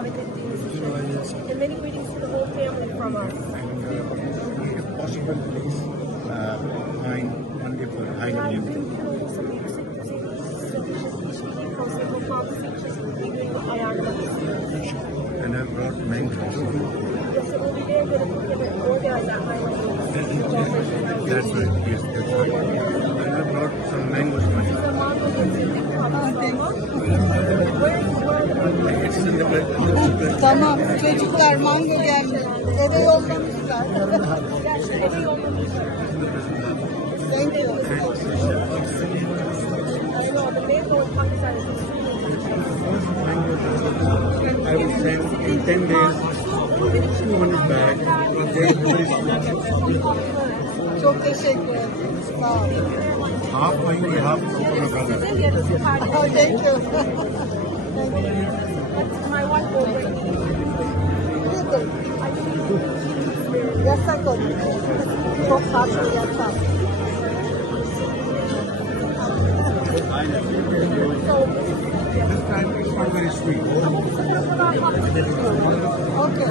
And many greetings to the whole family from us. If possible, please find only for high level. And I brought mangoes. That's right, yes, that's right. And I brought some mangoes. It's in the bread. Tamam, çocuklar mango geldi. Eve yollamışlar. Thank you. I will send in 10 days 200 bags. Çok teşekkür ederim. Sağ olun. Half for you and half for my brother. Oh, thank you. My wife will bring Yasak olur. Çok tatlı yasak. This time it's not very sweet. Okay.